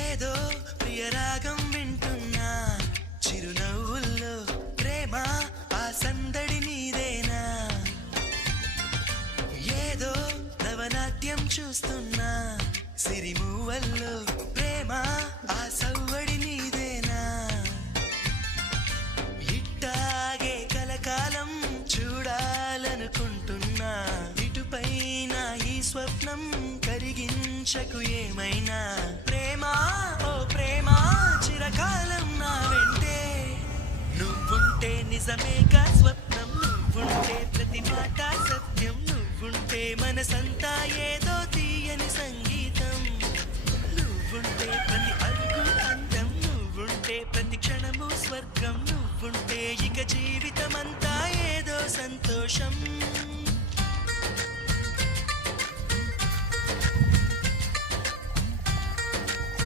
ఏదో ప్రియరాగం వింటున్నా చిరునవ్వుల్లో ప్రేమ ఆ సందడి నీదేనా ఏదో నవనాట్యం చూస్తున్నా సిరిమూవల్లో ప్రేమ ఆ సవ్వడి నీదేనా ఇట్టాగే కలకాలం చూడాలనుకుంటున్నా ఇటుపైన ఈ స్వప్నం కరిగించకు ఏమైనా ప్రేమ ఓ ప్రేమ చిరకాలం నా వెంటే నువ్వుంటే నిజమేగా స్వప్నం నువ్వుంటే ప్రతి మాట సత్యం నువ్వుంటే మనసంతా